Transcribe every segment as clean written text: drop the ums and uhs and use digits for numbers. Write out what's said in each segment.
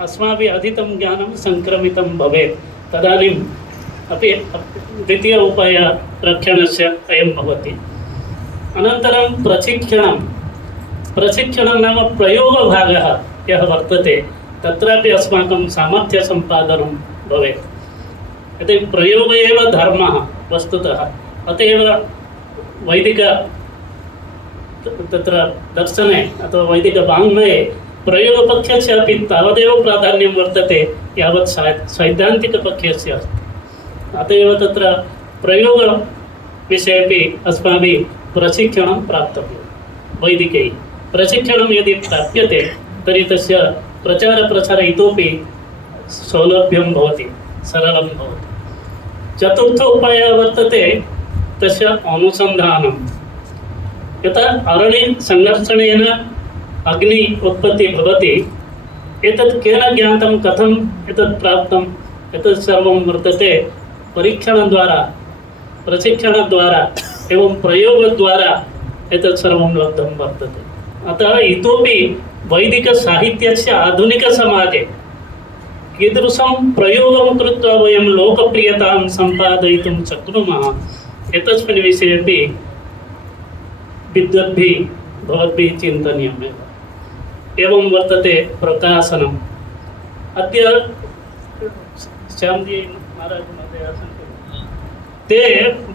अस्माभिः अधीतं ज्ञानं सङ्क्रमितं भवेत् तदानीम् अपि द्वितीय उपायरक्षणस्य अयं भवति। अनन्तरं प्रशिक्षणं नाम प्रयोगभागः यः वर्तते तत्रापि अस्माकं सामर्थ्यसम्पादनं भवेत्। यदि प्रयोग एव धर्मः वस्तुतः, अत एव वैदिक तत्र दर्शने अथवा वैदिकवाङ्मये प्रयोगपक्षस्य अपि तावदेव प्राधान्यं वर्तते यावत् सैद्धान्तिकपक्षस्य अस्ति। अत एव तत्र प्रयोगविषये अस्माभिः प्रशिक्षणं प्राप्तव्यं। वैदिकैः प्रशिक्षणं यदि प्राप्यते तर्हि तस्य प्रचारप्रसार इतोपि सौलभ्यं भवति, सरलं भवति। चतुर्थ उपायः वर्तते तस्य अनुसन्धानं। यथा अरण्ये संघर्षणेन अग्नि उत्पत्तिः भवति, एतत् केन ज्ञातं, कथम् एतत् प्राप्तम्, एतत् सर्वं वर्तते परीक्षणद्वारा, प्रशिक्षणद्वारा एवं प्रयोगद्वारा एतत् सर्वं लब्धं वर्तते। अतः इतोपि वैदिकसाहित्यस्य आधुनिकसमाजे कीदृशं प्रयोगं कृत्वा वयं लोकप्रियतां सम्पादयितुं शक्नुमः, एतस्मिन् विषयेपि विद्वद्भिः भवद्भिः चिन्तनीयमेव। एवं वर्तते प्रकाशनम्। अद्य श्यामजी महाराज महोदयः सन्ति, ते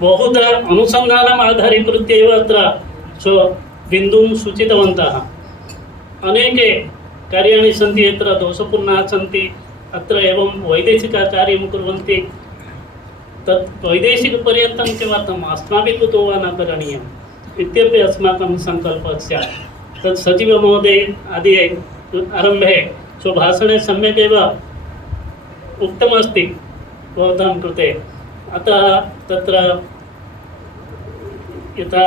बहुधा अनुसन्धानम् आधारीकृत्य एव अत्र बिन्दुं सूचितवन्तः। अनेके कार्याणि सन्ति यत्र दोषपूर्णाः सन्ति, अत्र एवं वैदेशिककार्यं कुर्वन्ति, तत् वैदेशिकपर्यन्तं किमर्थम् अस्माभिः कुतो वा न करणीयम् इत्यपि अस्माकं सङ्कल्पः स्यात्। तत् सचिवमहोदय आदि आरम्भे स्वभाषणे सम्यक् एव उक्तमस्ति भवतां कृते। अतः तत्र यथा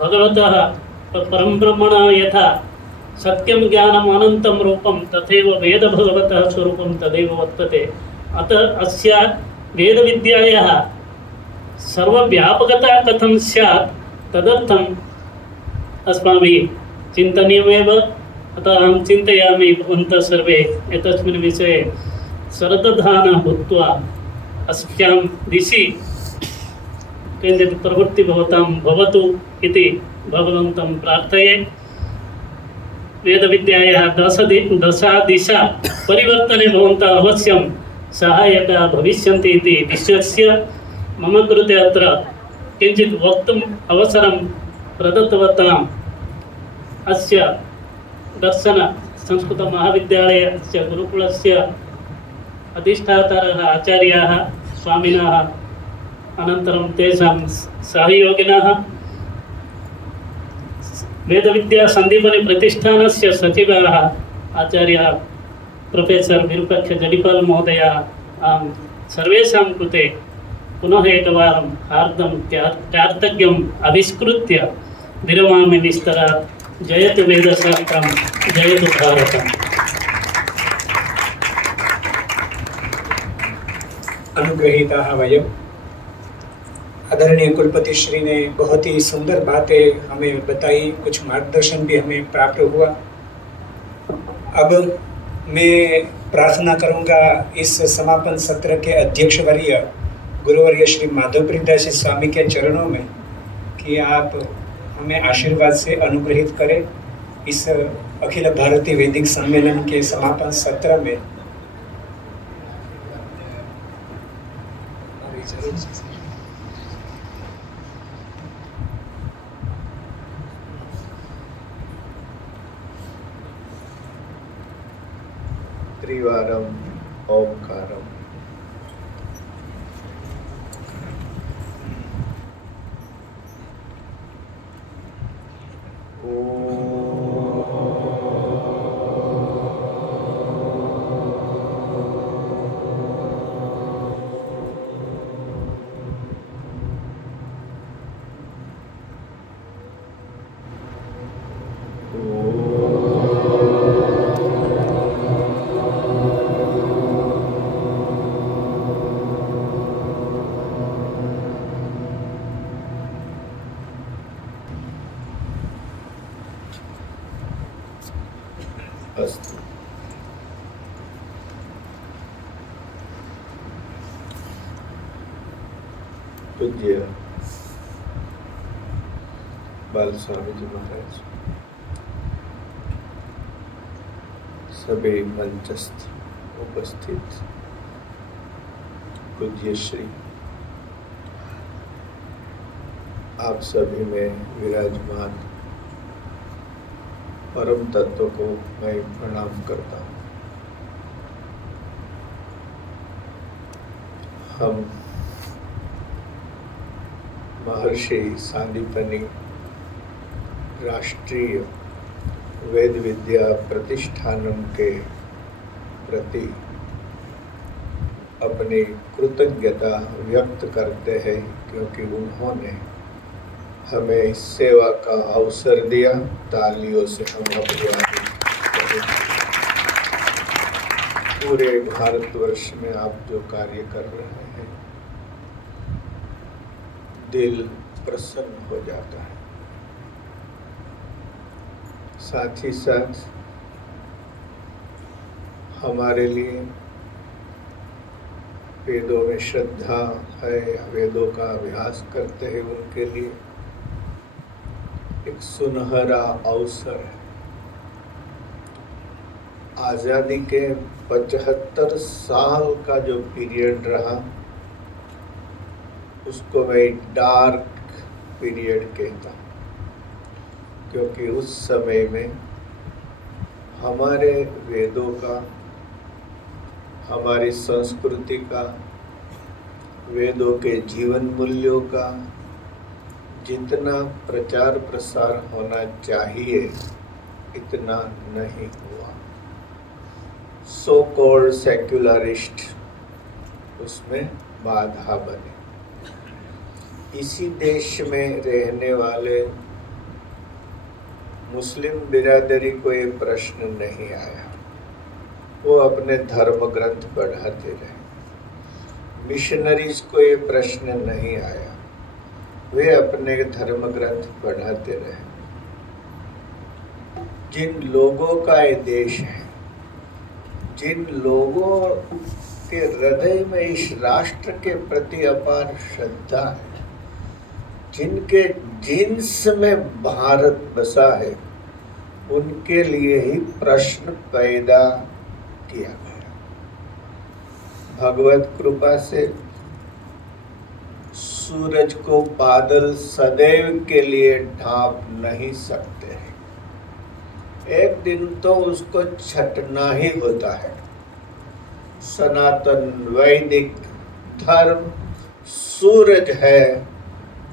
भगवतः परमब्रह्मणः यथा सत्यं ज्ञानम् अनन्तं रूपं तथैव वेद भगवतः स्वरूपं तदैव वर्तते। अतः अस्या वेदविद्यायाः सर्वव्यापकता कथं स्यात् तदर्थम् अस्माभिः चिन्तनीयमेव। अतः अहं चिन्तयामि भवन्तः सर्वे एतस्मिन् विषये श्रद्धानः भूत्वा अस्यां दिशि किञ्चित् प्रवृत्तिः भवतां भवतु इति भगवन्तं प्रार्थये। वेदविद्यायाः दशा दिशा परिवर्तने भवन्तः अवश्यं सहायकाः भविष्यन्ति इति विश्वस्य मम कृते अत्र किञ्चित् वक्तुम् अवसरं प्रदत्तवताम् अस्य दर्शन संस्कृतमहाविद्यालयस्य गुरुकुलस्य अधिष्ठातारः आचार्याः स्वामिनः, अनन्तरं तेषां सहयोगिनः, वेदविद्यासन्दीपनिप्रतिष्ठानस्य सचिवाः आचार्य प्रोफेसर् विरूपाक्ष जडिपाल महोदयः, सर्वेषां कृते पुनः एकवारं हार्दं कृतज्ञम् अभिस्मृत्य विरमामि निस्तरात्। जयतु वेदशास्त्रं, जयतु भारतम्। अनुग्रहीताः वयम्। आदरणीय कुलपति श्री ने बहुत ही सुंदर बातें हमें बताई, कुछ मार्गदर्शन भी हमें प्राप्त हुआ। अब मैं प्रार्थना करूंगा इस समापन सत्र के अध्यक्षवर्य गुरुवर्य श्री माधवप्रियदास स्वामी के चरणों में कि आप हमें आशीर्वाद से अनुग्रहित करें इस अखिल भारतीय वैदिक सम्मेलन के समापन सत्र में। त्रिवारम ओंकारम। अस्तु। पूज्य बाल स्वामी जी महाराज, सभी मंचस्थ उपस्थित पूज्य श्री, आप सभी में विराजमान परम तत्व को मैं प्रणाम करता हूँ। हम महर्षि सांदीपनि राष्ट्रीय वेद विद्या प्रतिष्ठानम के प्रति अपनी कृतज्ञता व्यक्त करते हैं, क्योंकि उन्होंने हमें इस सेवा का अवसर दिया। तालियों से हम अभिवादन करें। पूरे भारतवर्ष में आप जो कार्य कर रहे हैं, दिल प्रसन्न हो जाता है। साथ ही साथ हमारे लिए वेदों में श्रद्धा है, वेदों का अभ्यास करते हैं, उनके लिए एक सुनहरा अवसर है। आज़ादी के 75 साल का जो पीरियड रहा, उसको मैं डार्क पीरियड कहता हूँ, क्योंकि उस समय में हमारे वेदों का, हमारी संस्कृति का, वेदों के जीवन मूल्यों का जितना प्रचार प्रसार होना चाहिए इतना नहीं हुआ। सो कॉल्ड सेक्युलरिस्ट उसमें बाधा बने। इसी देश में रहने वाले मुस्लिम बिरादरी को ये प्रश्न नहीं आया, वो अपने धर्म ग्रंथ पढ़ाते रहे। मिशनरीज को ये प्रश्न नहीं आया, वे अपने धर्म ग्रंथ पढ़ाते रहे। जिन लोगों का ये देश है, जिन लोगों के हृदय में इस राष्ट्र के प्रति अपार श्रद्धा है, जिनके जिन्स में भारत बसा है, उनके लिए ही प्रश्न पैदा किया गया। भगवत कृपा से सूरज को बादल सदैव के लिए ढांप नहीं सकते हैं, एक दिन तो उसको छटना ही होता है। सनातन वैदिक धर्म सूरज है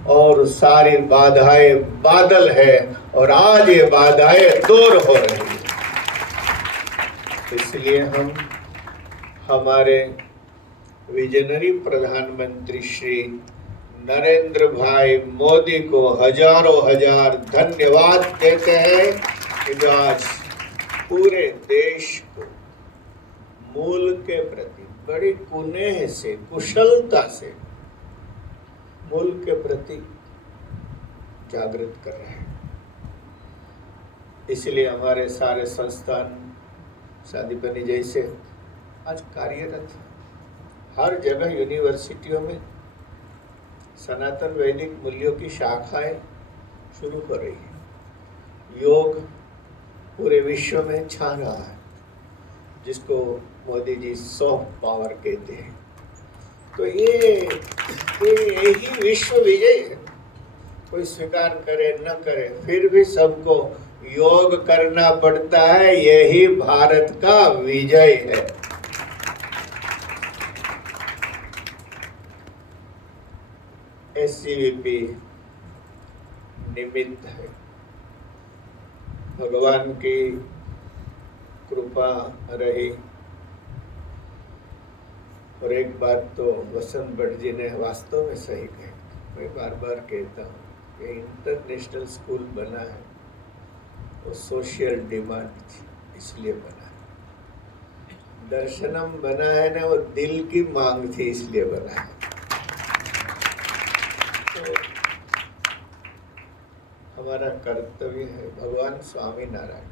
और सारी बाधाएं बादल है, और आज ये बाधाएं दूर हो रही है। इसलिए हम हमारे विजनरी प्रधानमंत्री श्री नरेंद्र भाई मोदी को हजारों हजार धन्यवाद देते हैं कि जो आज पूरे देश को मूल के प्रति बड़ी कुनेह से, कुशलता से मूल के प्रति जागृत कर रहे हैं। इसलिए हमारे सारे संस्थान सांदीपनि जैसे आज कार्यरत हैं। हर जगह यूनिवर्सिटियों में सनातन वैदिक मूल्यों की शाखाएं शुरू हो रही है। योग पूरे विश्व में छा रहा है, जिसको मोदी जी सॉफ्ट पावर कहते हैं। तो ये यही विश्व विजय है। कोई स्वीकार करे न करे, फिर भी सबको योग करना पड़ता है। यही भारत का विजय है। SCVP निमित्त है। भगवान की कृपा रही। और एक बात तो वसंत भट्ट जी ने वास्तव में सही कही, मैं बार बार कहता हूँ, ये इंटरनेशनल स्कूल बना है वो सोशल डिमांड थी, इसलिए बना है। दर्शनम बना है ना, वो दिल की मांग थी, इसलिए बना है। तो हमारा कर्तव्य है। भगवान स्वामी नारायण,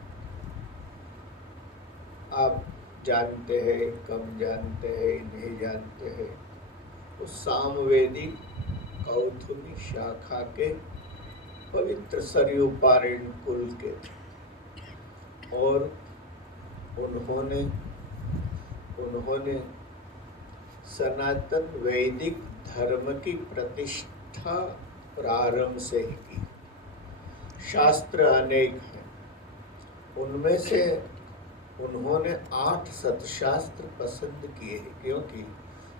आप जानते हैं, कम जानते हैं, नहीं जानते हैं, वो सामवेदी औथुनी शाखा के पवित्र सरयू पारिण कुल के थे और उन्होंने सनातन वैदिक धर्म की प्रतिष्ठा प्रारंभ से ही की। शास्त्र अनेक हैं, उनमें से उन्होंने 8 सतशास्त्र पसंद किए हैं, क्योंकि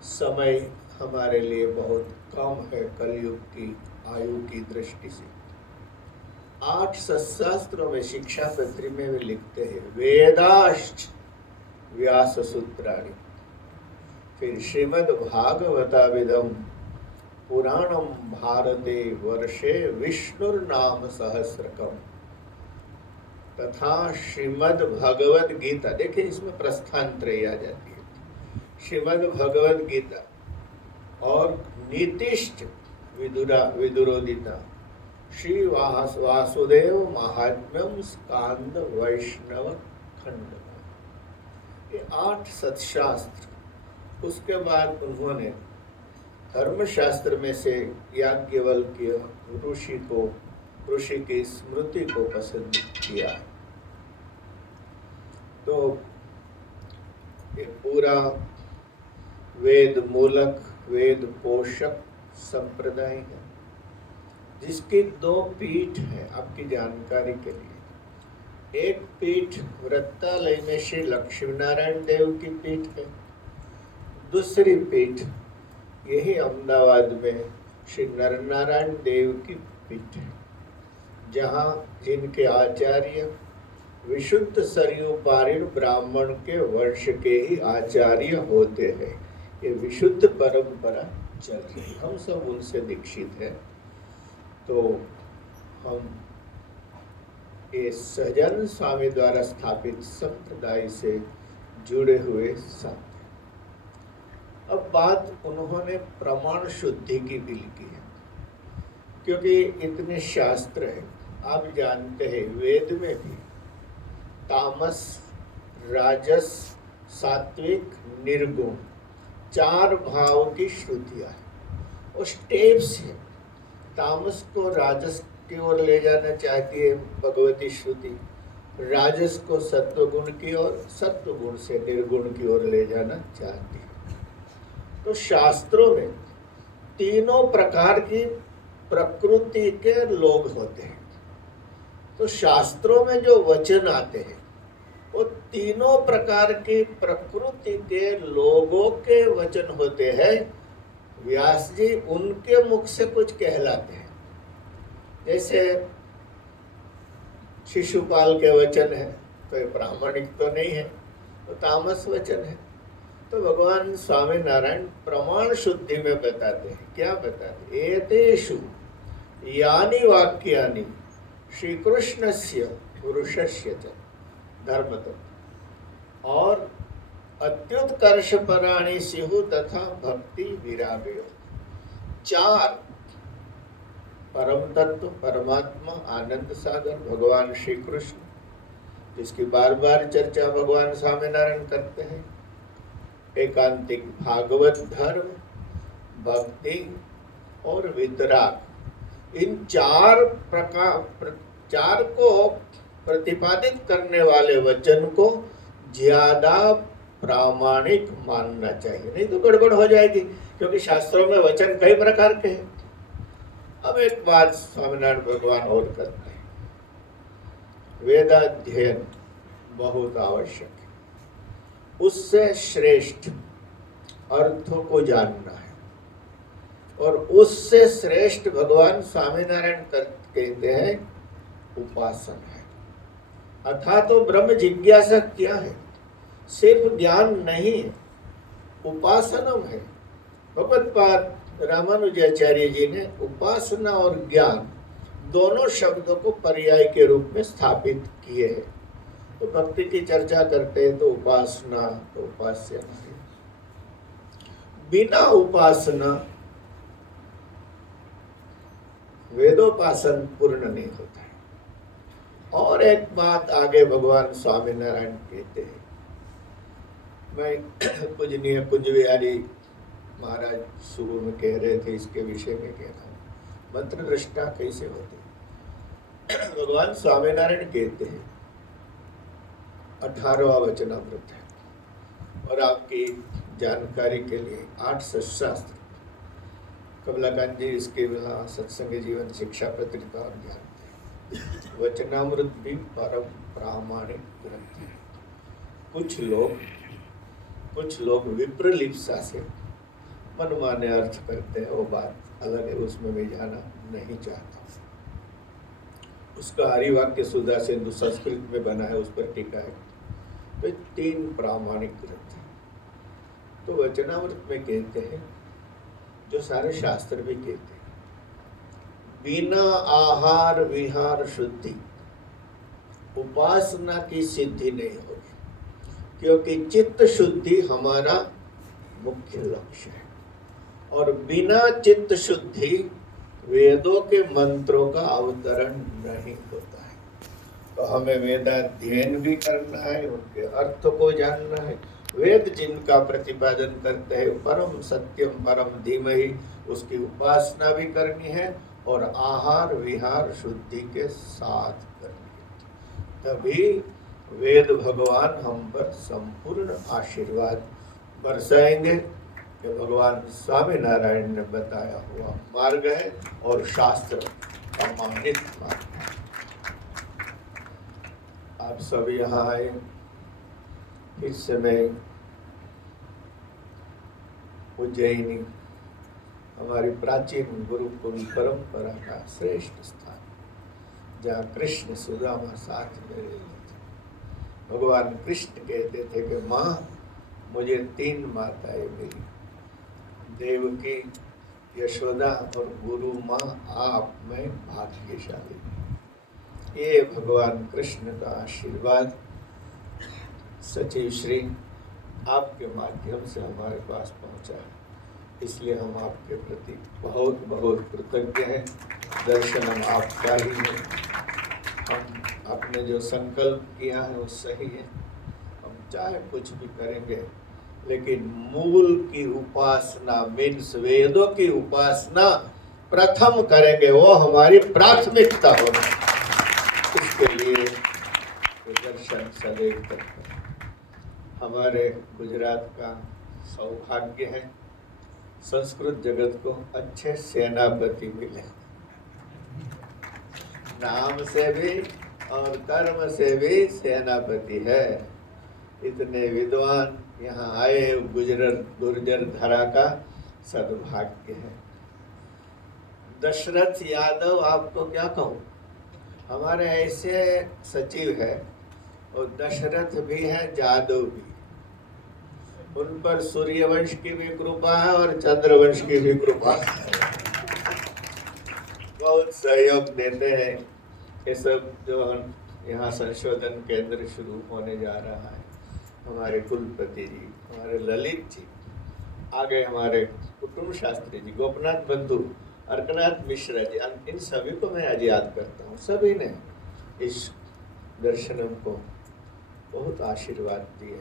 समय हमारे लिए बहुत कम है कलयुग की आयु की दृष्टि से। 8 सतशास्त्रों में शिक्षापत्री में वे लिखते हैं वेदाश्च व्यास सूत्राणि, फिर श्रीमद् भागवताविदम पुराणम भारते वर्षे विष्णुर्नाम सहस्रकम, तथा श्रीमद् भगवद गीता। देखिए इसमें प्रस्थान त्रयी आ जाती है। श्रीमद् भगवद गीता और नीतिष्ठ विदुरोदिता, श्री वासुदेव महात्म्यम स्कांद वैष्णव खंड, ये 8 सतशास्त्र। उसके बाद उन्होंने धर्मशास्त्र में से याज्ञवल्क्य ऋषि की स्मृति को पसंद किया। तो ये पूरा वेद मूलक वेद पोषक संप्रदाय है, जिसकी 2 पीठ है। आपकी जानकारी के लिए, एक पीठ वृत्तालय में श्री लक्ष्मी नारायण देव की पीठ है, दूसरी पीठ यही अहमदाबाद में श्री नरनारायण देव की पीठ है, जहाँ जिनके आचार्य विशुद्ध सरयू पारिण ब्राह्मण के वंश के ही आचार्य होते हैं। ये विशुद्ध परंपरा चल रही, हम सब उनसे दीक्षित हैं। तो हम ये सहजानंद स्वामी द्वारा स्थापित संप्रदाय से जुड़े हुए संत। अब बात उन्होंने प्रमाण शुद्धि की भी की है, क्योंकि इतने शास्त्र हैं। आप जानते हैं वेद में भी तामस, राजस, सात्विक, निर्गुण 4 भाव की श्रुतियाँ हैं और स्टेप्स हैं। तामस को राजस की ओर ले जाना चाहती है भगवती श्रुति, राजस को सत्वगुण की ओर, सत्वगुण से निर्गुण की ओर ले जाना चाहती है। तो शास्त्रों में तीनों प्रकार की प्रकृति के लोग होते हैं। तो शास्त्रों में जो वचन आते हैं वो तीनों प्रकार की प्रकृति के लोगों के वचन होते हैं। व्यास जी उनके मुख से कुछ कहलाते हैं। जैसे शिशुपाल के वचन है तो ये प्रामाणिक तो नहीं है, तो तामस वचन है। तो भगवान स्वामी नारायण प्रमाण शुद्धि में बताते हैं। क्या बताते? एतेषु यानि वाक्यानि श्री कृष्णस्य पुरुषस्य च धर्मतः और अत्युत्कर्ष पराणि स्युः तथा भक्ति विरागयो। 4 परम तत्व परमात्मा आनंद सागर भगवान श्री कृष्ण, जिसकी बार बार चर्चा भगवान स्वामीनारायण करते हैं। एकांतिक भागवत धर्म, भक्ति और वितराग, इन 4 को प्रतिपादित करने वाले वचन को ज्यादा प्रामाणिक मानना चाहिए, नहीं तो गड़बड़ हो जाएगी, क्योंकि शास्त्रों में वचन कई प्रकार के हैं। अब एक बात स्वामीनारायण भगवान और करते हैं, वेदाध्ययन बहुत आवश्यक है, उससे श्रेष्ठ अर्थों को जानना है, और उससे श्रेष्ठ भगवान स्वामीनारायण कहते हैं उपासना है। अर्थात तो ब्रह्म जिज्ञासा क्या है? सिर्फ ज्ञान नहीं है, उपासनम है। भगवत्पाद रामानुजाचार्य जी ने उपासना और ज्ञान दोनों शब्दों को पर्याय के रूप में स्थापित किए हैं। तो भक्ति की चर्चा करते हैं तो उपासना तो उपास्य है, बिना उपासना वेदोपासन पूर्ण नहीं होता है। और एक बात आगे भगवान स्वामीनारायण कहते हैं, मैं पूजनीय कुंज बिहारी महाराज शुरू में कह रहे थे, इसके विषय में कह रहा हूँ। मंत्र दृष्टा कैसे होते? भगवान स्वामीनारायण कहते हैं 18वां वचनामृत है, और आपकी जानकारी के लिए 8 शास्त्र कमलाकांत जी इसके बिना सत्संग जीवन शिक्षा पत्रिका और जानते हैं। वचनामृत भी परम प्रामाणिक ग्रंथ है। कुछ लोग विप्रलिप्सा से मनमाने अर्थ करते हैं, वो बात अलग है, उसमें मैं जाना नहीं चाहता। उसका हरिवाक्य सुधा सिंधु संस्कृत में बना है, उस पर टीका है। तो 3 प्रामाणिक ग्रंथ है। तो वचनामृत में कहते हैं, जो सारे शास्त्र भी कहते हैं, बिना आहार विहार शुद्धि उपासना की सिद्धि नहीं होगी, क्योंकि चित्त शुद्धि हमारा मुख्य लक्ष्य है, और बिना चित्त शुद्धि वेदों के मंत्रों का अवतरण नहीं होता है। तो हमें वेदाध्ययन भी करना है, उनके अर्थ को जानना है। वेद जिनका प्रतिपादन करते हैं परम सत्यम परम धीमहि, उसकी उपासना भी करनी है और आहार विहार शुद्धि के साथ करनी है। तभी वेद भगवान हम पर संपूर्ण आशीर्वाद बरसाएंगे। कि भगवान स्वामीनारायण ने बताया हुआ मार्ग है और शास्त्र प्रमाणित मार्ग है। आप सब यहाँ आए, इस समय उज्जैनी हमारी प्राचीन गुरुकुल परंपरा का श्रेष्ठ स्थान, जहाँ कृष्ण सुदामा साथ में रहते थे। भगवान कृष्ण कहते थे कि माँ, मुझे 3 माताएं मिली, देवकी, यशोदा और गुरु माँ, आप में भाग्यशाली। ये भगवान कृष्ण का आशीर्वाद सचिव श्री आपके माध्यम से हमारे पास पहुंचा है, इसलिए हम आपके प्रति बहुत बहुत कृतज्ञ हैं। दर्शन हम आपका ही है। हम आपने जो संकल्प किया है वो सही है। हम चाहे कुछ भी करेंगे, लेकिन मूल की उपासना मीन्स वेदों की उपासना प्रथम करेंगे, वो हमारी प्राथमिकता होगी। इसके लिए दर्शन सदैव करते हैं। हमारे गुजरात का सौभाग्य है, संस्कृत जगत को अच्छे सेनापति मिले, नाम से भी और कर्म से भी सेनापति है। इतने विद्वान यहाँ आए, गुर्जर धरा का सद्भाग्य है। दशरथ यादव, आपको क्या कहूँ, हमारे ऐसे सचिव है, और दशरथ भी है, जादव भी। उन पर सूर्यवंश की भी कृपा है और चंद्रवंश की भी कृपा है। बहुत सहयोग देते हैं। ये सब जो यहाँ संशोधन केंद्र शुरू होने जा रहा है, हमारे कुलपति जी, हमारे ललित जी, आगे हमारे कुटुंब शास्त्री जी, गोपनाथ बंधु, अर्कनाथ मिश्रा जी, इन सभी को मैं आज याद करता हूँ। सभी ने इस दर्शनम को बहुत आशीर्वाद दिए,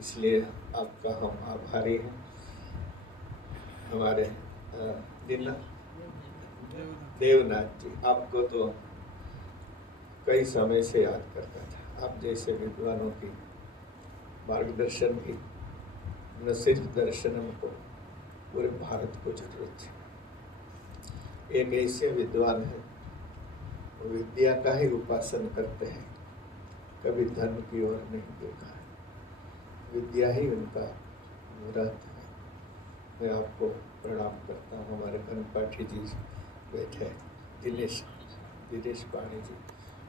इसलिए आपका हम आभारी हैं। हमारे देवनाथ जी, आपको तो कई समय से याद करता था। आप जैसे विद्वानों की मार्गदर्शन की न सिर्फ दर्शनम को, पूरे भारत को जरूरत थी। एक ऐसे विद्वान है, वो विद्या का ही उपासन करते हैं, कभी धन की ओर नहीं देखा है, विद्या ही उनका व्रत है। मैं आपको प्रणाम करता हूँ। हमारे कनपाठी जी बैठे, दिनेश पाणी जी।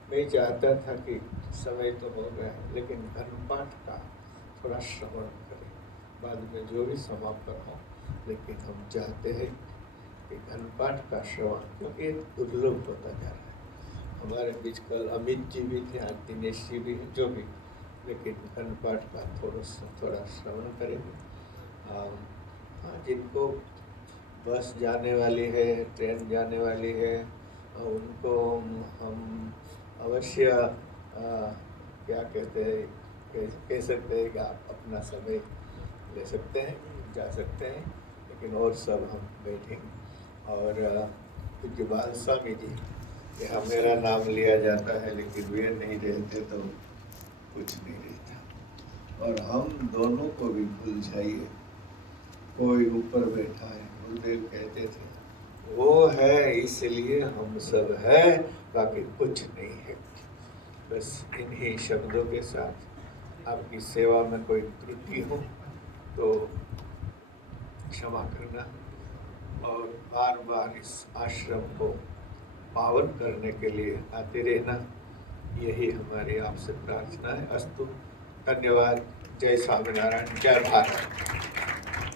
मैं चाहता था कि समय तो हो गया है, लेकिन घनपाठ का थोड़ा श्रवण करें, बाद में जो भी समापन हो, लेकिन हम चाहते हैं कि घनपाठ का श्रवण, क्योंकि दुर्लभ होता जा रहा है। हमारे बीच कल अमित जी भी थे, आज दिनेश जी भी हैं, जो भी, लेकिन घनपाठ का थोड़ा श्रवण करेंगे। हाँ, जिनको बस जाने वाली है, ट्रेन जाने वाली है, उनको हम अवश्य क्या कहते हैं, कह सकते हैं कि आप अपना समय ले सकते हैं, जा सकते हैं, लेकिन और सब हम बैठेंगे। और क्योंकि बाल स्वामी जी, यहाँ मेरा नाम लिया जाता है लेकिन वे नहीं रहते तो कुछ नहीं रहता। और हम दोनों को भी भूल जाइए, कोई ऊपर बैठा है, गुरुदेव कहते थे वो है इसलिए हम सब है, बाकी कुछ नहीं है। बस इन्हीं शब्दों के साथ आपकी सेवा में कोई त्रुटि हो तो क्षमा करना, और बार बार इस आश्रम को पावन करने के लिए आते रहना, यही हमारी आपसे प्रार्थना है। अस्तु, धन्यवाद। जय स्वामीनारायण, जय भारत।